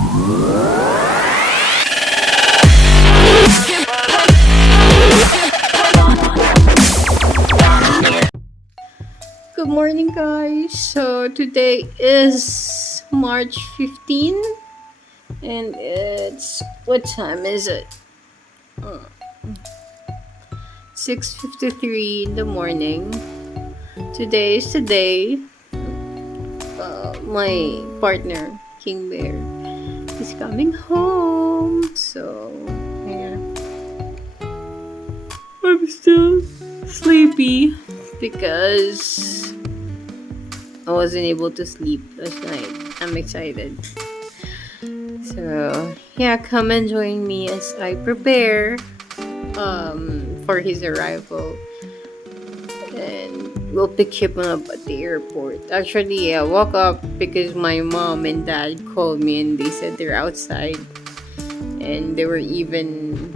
Good morning, guys. So today is March 15, and it's what time is it? 6:53 in the morning. Today is the day my partner King Bear is coming home. So yeah, I'm still sleepy because I wasn't able to sleep last night. I'm excited. So yeah, come and join me as I prepare for his arrival, and we'll pick him up at the airport. Actually, I woke up because my mom and dad called me and they said they're outside, and they were even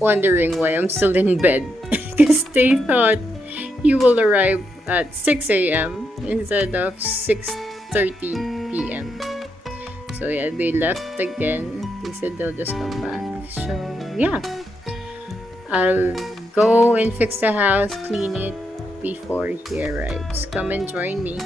wondering why I'm still in bed because they thought he will arrive at 6 a.m. instead of 6:30 p.m. So yeah, they left again. They said they'll just come back. So yeah, I'll go and fix the house, clean it before he arrives. Come and join me.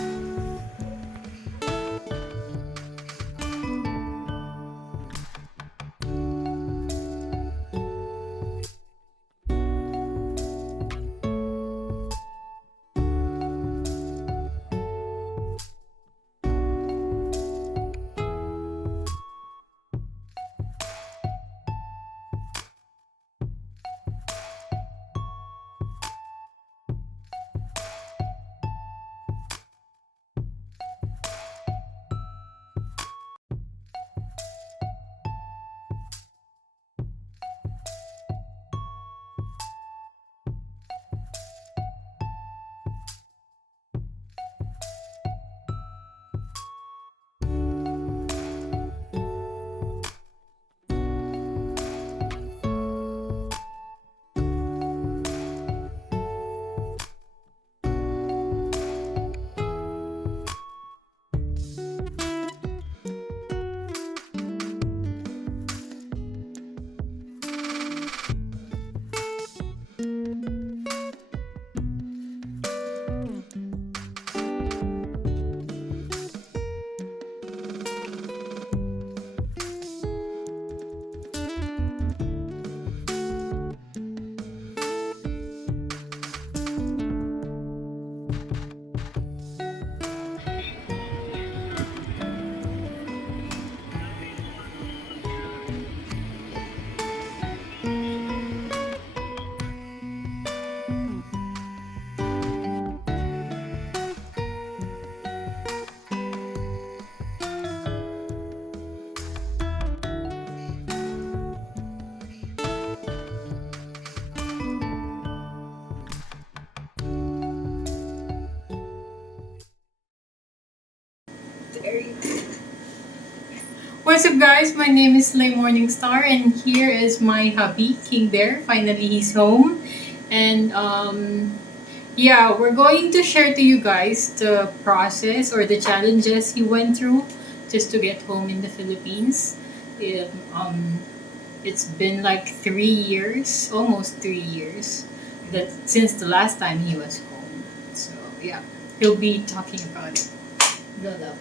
What's up, guys? My name is Lay Morningstar, and here is my hubby, King Bear. Finally, he's home, and yeah, we're going to share to you guys the process or the challenges he went through just to get home in the Philippines. It, it's been like 3 years, almost 3 years, that since the last time he was home. So yeah, he'll be talking about it. Go love.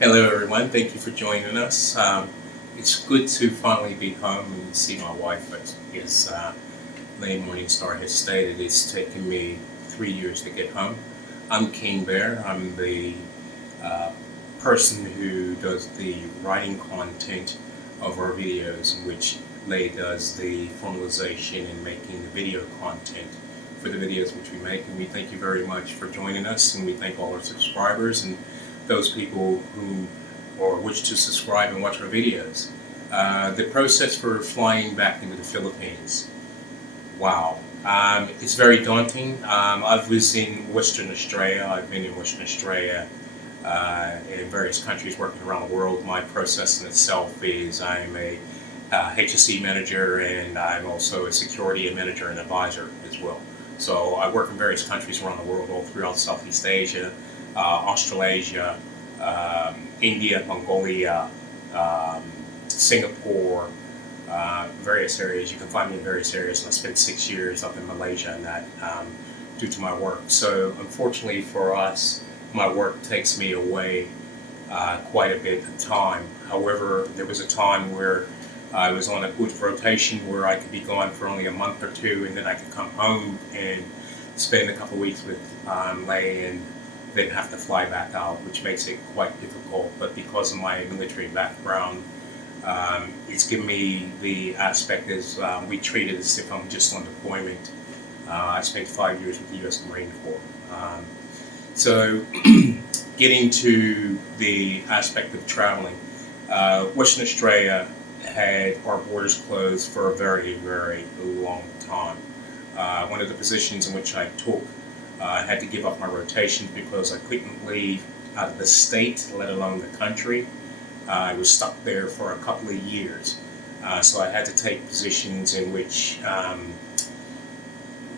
Hello, everyone. Thank you for joining us. It's good to finally be home and see my wife. As Lane Morningstar has stated, it's taken me 3 years to get home. I'm King Bear. I'm the person who does the writing content of our videos, in which Lay does the formalization and making the video content for the videos which we make. And we thank you very much for joining us, and we thank all our subscribers and those people who or wish to subscribe and watch our videos. The process for flying back into the Philippines, wow, it's very daunting. I was in Western Australia. I've been in Western Australia in various countries working around the world. My process in itself is I'm a HSE manager, and I'm also a security manager and advisor as well. So I work in various countries around the world, all throughout Southeast Asia, Australasia, India, Mongolia, um, Singapore, various areas. You can find me in various areas. And I spent 6 years up in Malaysia and that due to my work. So unfortunately for us, my work takes me away quite a bit of time. However, there was a time where I was on a good rotation where I could be gone for only a month or two, and then I could come home and spend a couple of weeks with Lay, and then have to fly back out, which makes it quite difficult. But because of my military background, it's given me the aspect as we treat it as if I'm just on deployment. I spent 5 years with the U.S. Marine Corps. So getting to the aspect of traveling, Western Australia had our borders closed for a very, very long time. One of the positions in which I took, I had to give up my rotations because I couldn't leave out of the state, let alone the country. I was stuck there for a couple of years. So I had to take positions in which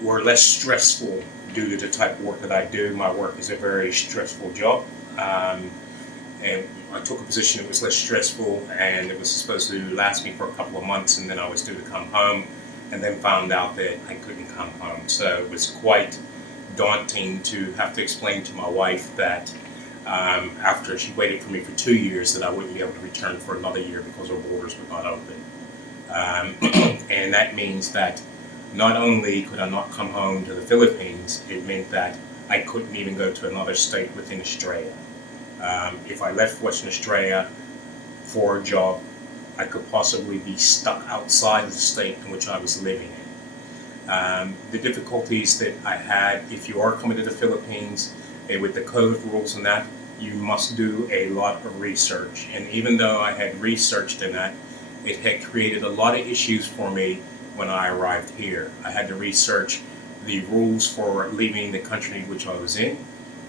were less stressful due to the type of work that I do. My work is a very stressful job. And I took a position that was less stressful, and it was supposed to last me for a couple of months, and then I was due to come home, and then found out that I couldn't come home. So it was quite daunting to have to explain to my wife that after she waited for me for 2 years that I wouldn't be able to return for another year because our borders were not open. And that means that not only could I not come home to the Philippines, it meant that I couldn't even go to another state within Australia. If I left Western Australia for a job, I could possibly be stuck outside of the state in which I was living in. The difficulties that I had, if you are coming to the Philippines, with the COVID rules and that, you must do a lot of research. And even though I had researched in that, it had created a lot of issues for me when I arrived here. I had to research the rules for leaving the country which I was in.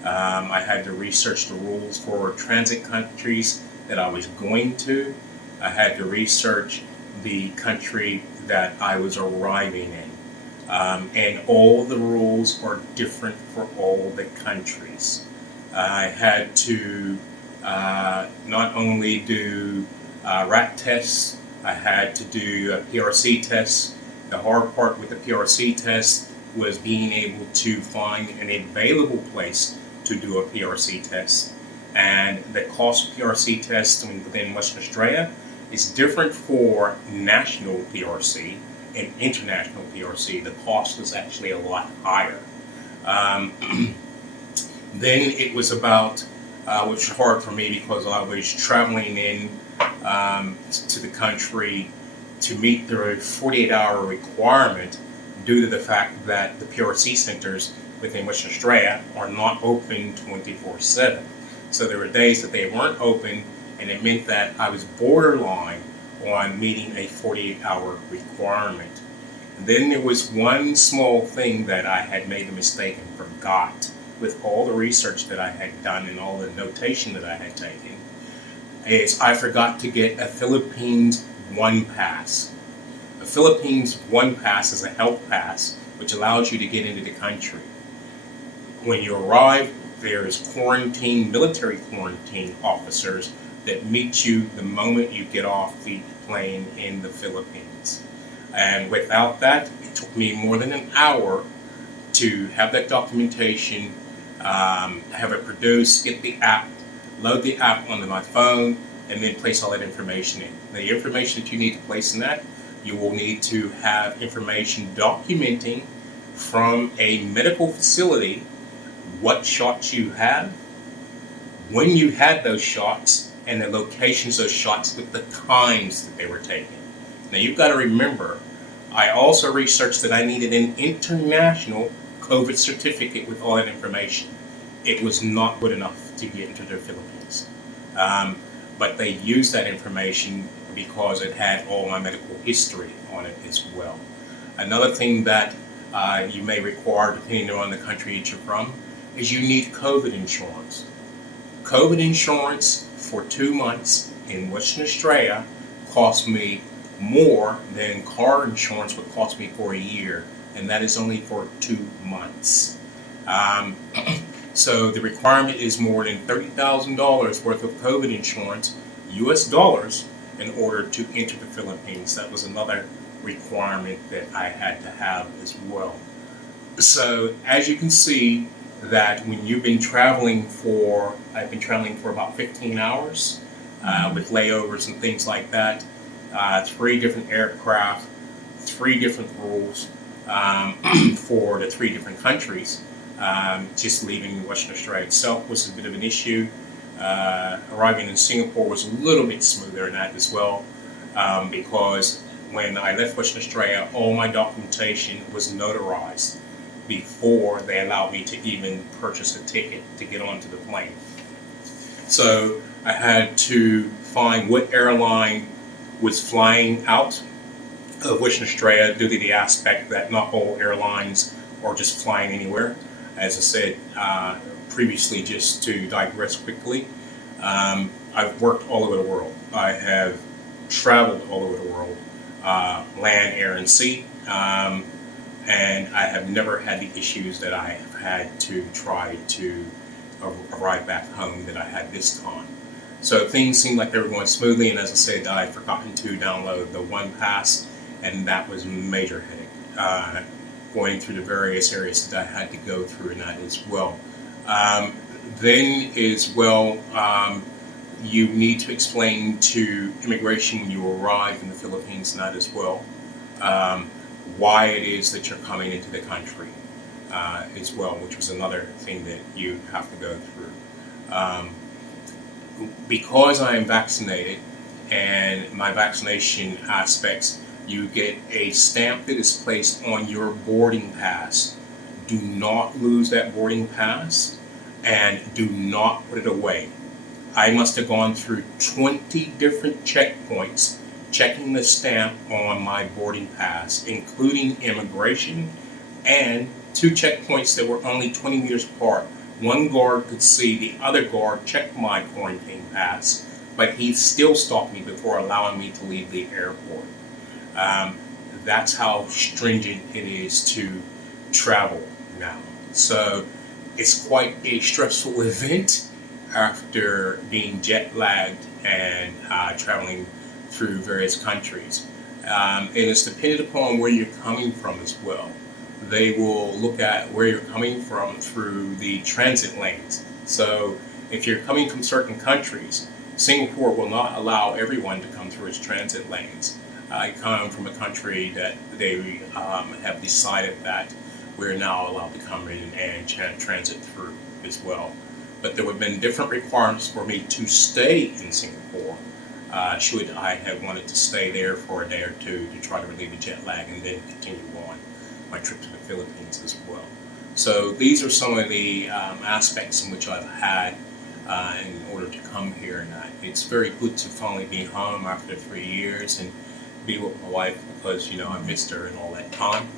I had to research the rules for transit countries that I was going to. I had to research the country that I was arriving in. And all the rules are different for all the countries. I had to not only do rat tests, I had to do PRC tests. The hard part with the PRC test was being able to find an available place to do a PRC test. And the cost of PRC tests within Western Australia is different for national PRC and international PRC. The cost was actually a lot higher. Then it was about, which was hard for me because I was traveling in to the country to meet the 48-hour requirement due to the fact that the PRC centers within Western Australia are not open 24/7. So there were days that they weren't open, and it meant that I was borderline on meeting a 48-hour requirement. And then there was one small thing that I had made a mistake and forgot with all the research that I had done and all the notation that I had taken, is I forgot to get a Philippines One Pass. A Philippines One Pass is a health pass which allows you to get into the country. When you arrive, there's military quarantine officers that meet you the moment you get off the plane in the Philippines. And without that, it took me more than an hour to have that documentation, have it produced, get the app, load the app onto my phone, and then place all that information in. The information that you need to place in that, you will need to have information documenting from a medical facility what shots you have, when you had those shots, and the locations of those shots with the times that they were taken. Now you've got to remember, I also researched that I needed an international COVID certificate with all that information. It was not good enough to get into the Philippines. But they used that information because it had all my medical history on it as well. Another thing that you may require, depending on the country that you're from, is you need COVID insurance. COVID insurance for 2 months in Western Australia cost me more than car insurance would cost me for a year, and that is only for 2 months. So the requirement is more than $30,000 worth of COVID insurance. US dollars in order to enter the Philippines. That was another requirement that I had to have as well. So as you can see, that when you've been traveling for, I've been traveling for about 15 hours with layovers and things like that, three different aircraft, three different rules for the three different countries. Just leaving Western Australia itself was a bit of an issue. Arriving in Singapore was a little bit smoother than that as well, because when I left Western Australia, all my documentation was notarized before they allowed me to even purchase a ticket to get onto the plane. So I had to find what airline was flying out of Western Australia due to the aspect that not all airlines are just flying anywhere. As I said previously, just to digress quickly, I've worked all over the world. I have traveled all over the world, land, air, and sea, and I have never had the issues that I have had to try to arrive back home that I had this time. So things seemed like they were going smoothly, and as I said, I had forgotten to download the One Pass, and that was a major headache. Going through the various areas that I had to go through in that as well. Then as well, you need to explain to immigration when you arrive in the Philippines and that as well, why it is that you're coming into the country as well, which was another thing that you have to go through. Because I am vaccinated and my vaccination aspects, you get a stamp that is placed on your boarding pass. Do not lose that boarding pass and do not put it away. I must have gone through 20 different checkpoints checking the stamp on my boarding pass, including immigration, and two checkpoints that were only 20 meters apart. One guard could see the other guard check my quarantine pass, but he still stopped me before allowing me to leave the airport. That's how stringent it is to travel now. So it's quite a stressful event after being jet lagged and traveling through various countries. And it's dependent upon where you're coming from as well. They will look at where you're coming from through the transit lanes. So if you're coming from certain countries, Singapore will not allow everyone to come through its transit lanes. I come from a country that they have decided that we're now allowed to come in and transit through as well. But there would have been different requirements for me to stay in Singapore, should I have wanted to stay there for a day or two to try to relieve the jet lag and then continue on my trip to the Philippines as well. So these are some of the aspects in which I've had in order to come here, and it's very good to finally be home after 3 years and be with my wife, because I missed her and all that time,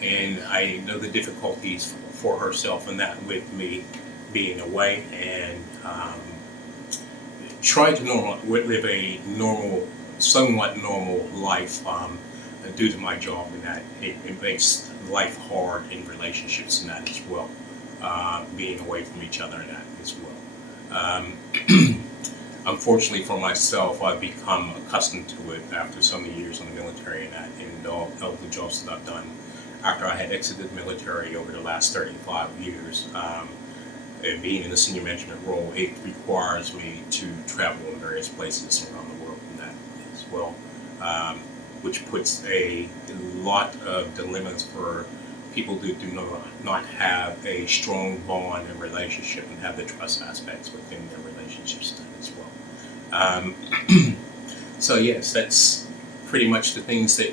and I know the difficulties for herself and that with me being away, and trying to live a normal, somewhat normal life due to my job, and that it makes life hard in relationships and that as well, being away from each other and that as well. Unfortunately for myself, I've become accustomed to it after so many years in the military and that, and all the jobs that I've done after I had exited the military over the last 35 years. And being in a senior management role, it requires me to travel in various places around the world and that as well, which puts a lot of dilemmas for people who do not have a strong bond and relationship and have the trust aspects within their relationships as well. So yes, that's pretty much the things that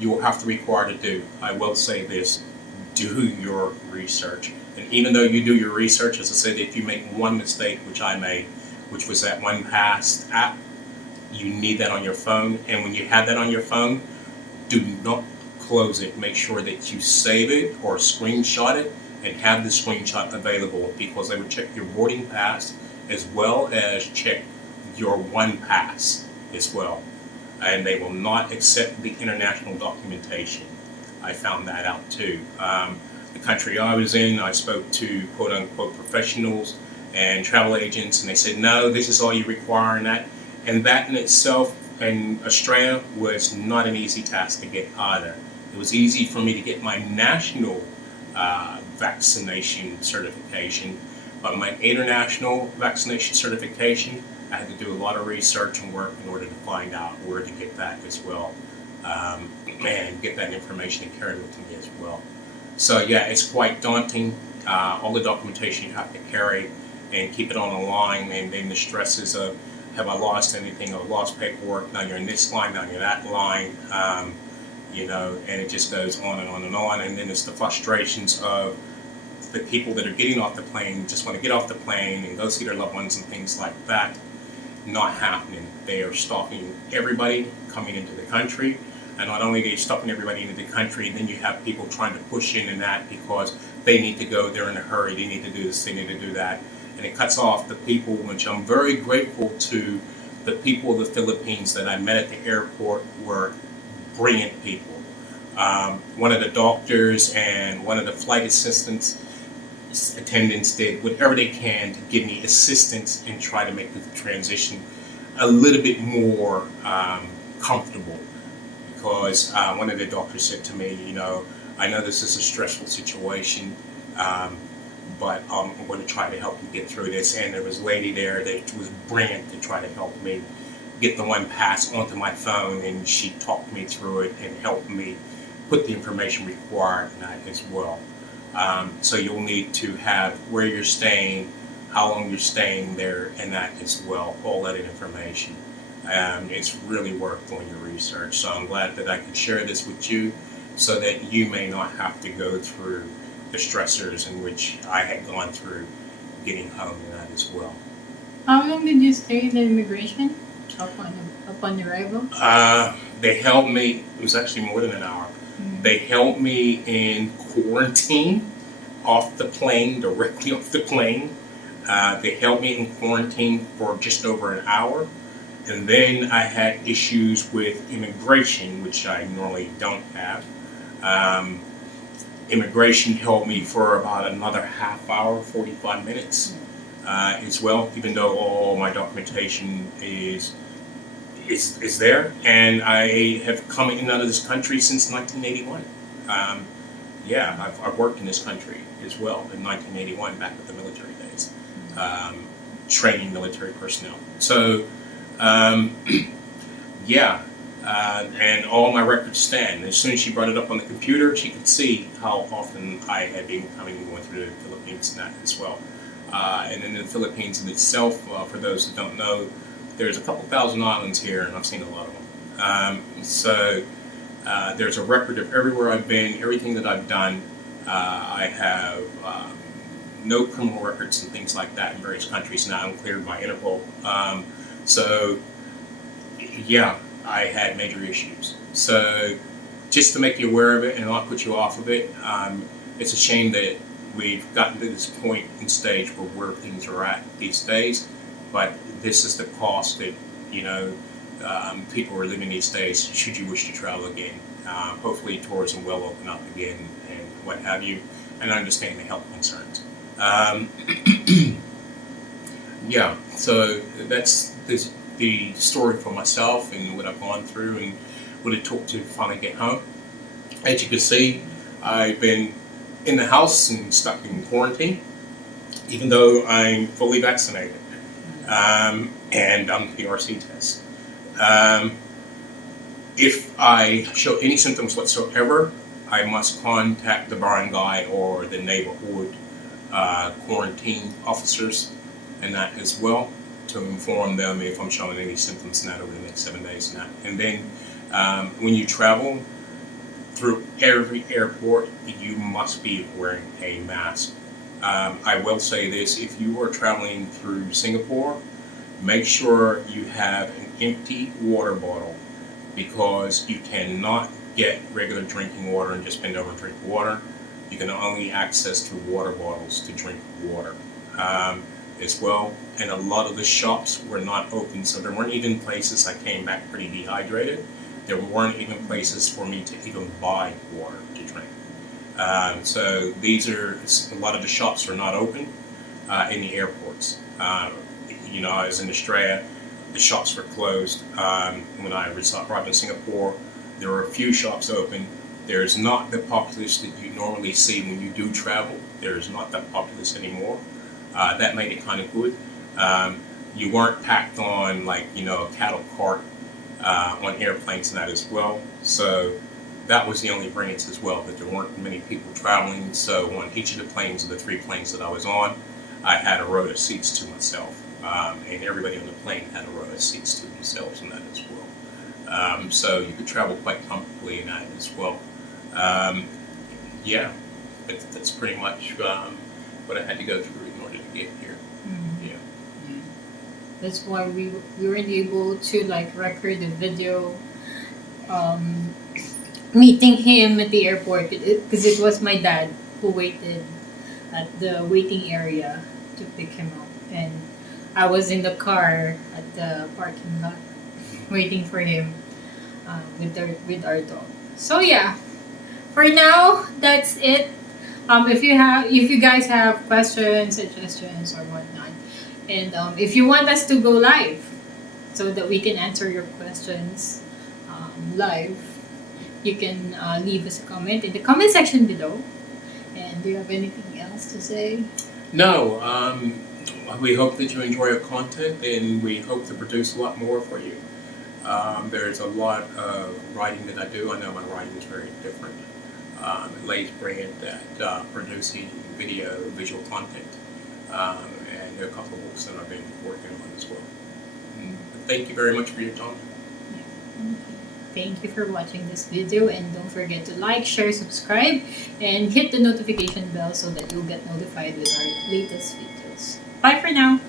you will have to require to do. I will say this: do your research. And even though you do your research, as I said, if you make one mistake, which I made, which was that One Pass app, you need that on your phone. And when you have that on your phone, do not close it. Make sure that you save it or screenshot it and have the screenshot available, because they would check your boarding pass as well as check your One Pass as well. And they will not accept the international documentation. I found that out too. The country I was in, I spoke to quote unquote professionals, and travel agents, and they said, no, this is all you require, and that in itself in Australia was not an easy task to get either. It was easy for me to get my national vaccination certification, but my international vaccination certification, I had to do a lot of research and work in order to find out where to get that as well, and get that information and carry it with me as well. So yeah, it's quite daunting. All the documentation you have to carry and keep it on the line, and then the stresses of, have I lost anything? I've lost paperwork. Now you're in this line. Now you're that line. And it just goes on and on and on. And then it's the frustrations of the people that are getting off the plane, just want to get off the plane and go see their loved ones and things like that. Not happening. They are stopping everybody coming into the country. And not only are they stopping everybody into the country, then you have people trying to push in and that because they need to go, they're in a hurry, they need to do this, they need to do that. And it cuts off the people, which I'm very grateful to the people of the Philippines that I met at the airport were brilliant people. One of the doctors and one of the flight attendants did whatever they can to give me assistance and try to make the transition a little bit more comfortable. Because one of the doctors said to me, I know this is a stressful situation, but I'm going to try to help you get through this. And there was a lady there that was brilliant to try to help me get the one pass onto my phone, and she talked me through it and helped me put the information required in that as well. So you'll need to have where you're staying, how long you're staying there, and that as well, all that information. It's really worth doing your research. So I'm glad that I could share this with you so that you may not have to go through the stressors in which I had gone through getting home and that as well. How long did you stay in the immigration upon arrival? They held me, it was actually more than an hour. Mm. They held me in quarantine off the plane, directly off the plane. They held me in quarantine for just over an hour. And then I had issues with immigration, which I normally don't have. Immigration held me for about another half hour, 45 minutes as well, even though all my documentation is there. And I have come in and out of this country since 1981. I've worked in this country as well in 1981, back with the military days, training military personnel. So, and all my records stand. As soon as she brought it up on the computer, she could see how often I had been coming and going through the Philippines and that as well. And in the Philippines in itself, for those who don't know, there's a couple thousand islands here, and I've seen a lot of them. There's a record of everywhere I've been, everything that I've done. I have no criminal records and things like that in various countries. Now I'm cleared by Interpol. I had major issues. So just to make you aware of it and not put you off of it, it's a shame that we've gotten to this point and stage where things are at these days. But this is the cost that, people are living these days should you wish to travel again. Hopefully tourism will open up again and what have you, and I understand the health concerns. So that's the story for myself and what I've gone through and what it took to finally get home. As you can see, I've been in the house and stuck in quarantine, even though I'm fully vaccinated, and I'm PRC test. If I show any symptoms whatsoever, I must contact the barangay or the neighborhood quarantine officers and that as well, to inform them if I'm showing any symptoms and that over the next 7 days and that. And then when you travel through every airport, you must be wearing a mask. I will say this, if you are traveling through Singapore, make sure you have an empty water bottle, because you cannot get regular drinking water and just bend over and drink water. You can only access through water bottles to drink water. As well, and a lot of the shops were not open, so there weren't even places. I came back pretty dehydrated. There weren't even places for me to even buy water to drink. So a lot of the shops are not open. in the airports. I was in Australia, the shops were closed. When I arrived in Singapore, there were a few shops open. There's not the populace that you normally see when you do travel. There's not that populace anymore. That made it kind of good. You weren't packed on like a cattle cart on airplanes and that as well. So that was the only variance as well, that there weren't many people traveling. So on each of the planes, of the three planes that I was on, I had a row of seats to myself. And everybody on the plane had a row of seats to themselves in that as well. So you could travel quite comfortably in that as well. Yeah, that's pretty much what I had to go through in order to get here. Mm. Yeah. Yeah. That's why we weren't able to like record the video um, meeting him at the airport because it was my dad who waited at the waiting area to pick him up, and I was in the car at the parking lot waiting for him with our dog. So yeah, for now that's it. If you guys have questions, suggestions, or whatnot, and if you want us to go live so that we can answer your questions live, you can leave us a comment in the comment section below. And do you have anything else to say? No, we hope that you enjoy our content, and we hope to produce a lot more for you. There's a lot of writing that I do. I know my writing is very different. Lay's brilliant at producing visual content, and there are a couple of books that I've been working on as well. Thank you very much for your time. Yeah. Thank you for watching this video, and don't forget to like, share, subscribe, and hit the notification bell so that you'll get notified with our latest videos. Bye for now!